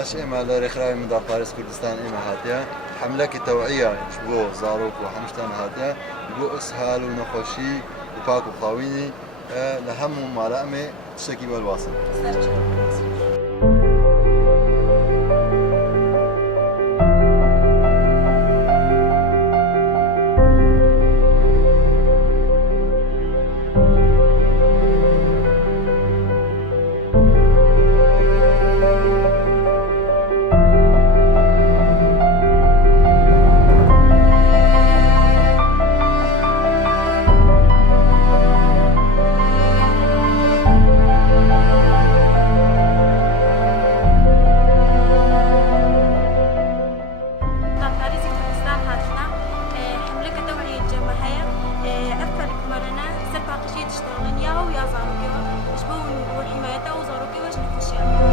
باش إما لرخراوي من دار باريس كردستان إما هاتيا حملة توعية بو زاروك وحمشتان هاتيا بو إسهال ونخوشي وباك وخاويني لهم مالامي تشكي بالواصل. تشتغلن يا ويا زاروكي باش بون وحمايته وزاروكي باش نخشي